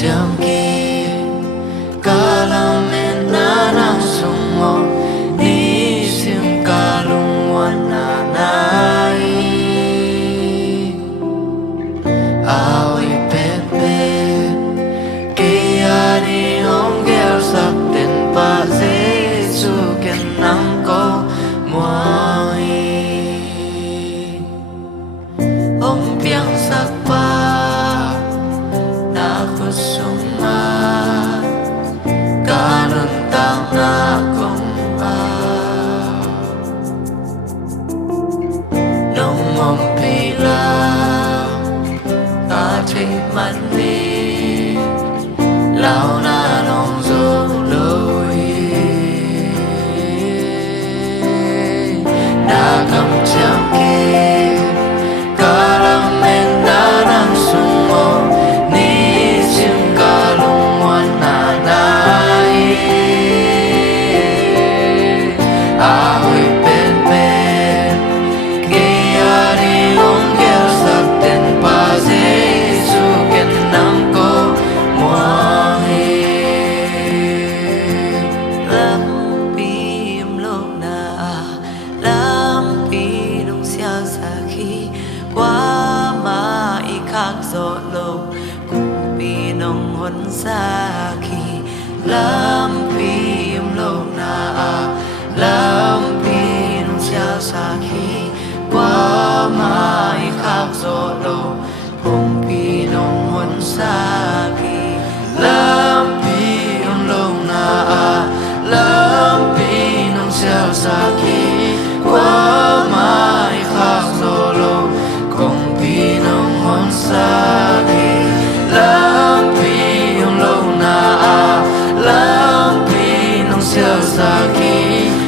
chăm ki kalam men na nang sumo ni sim kalung wana nai awi pepe ke ari om gel sak ten pa Giêsu ken nang ko moi om piang sak pa na kusuma kanon tang na kong pa nong mong pila ta thấy man đi lao na nong zo lối na cầm chăm kia qua mà ý khác gió lâu cùng bị nông hôn xa khi làm phim lâu na làm phim nông xa xa khi qua mà ý khác gió lâu cùng bị nông hôn xa khi làm phim lâu na làm phim nông xa xa khi qua mà ý khác gió lâu kung pinong monsagi lampi yung lâu na lampi nung siya sa akin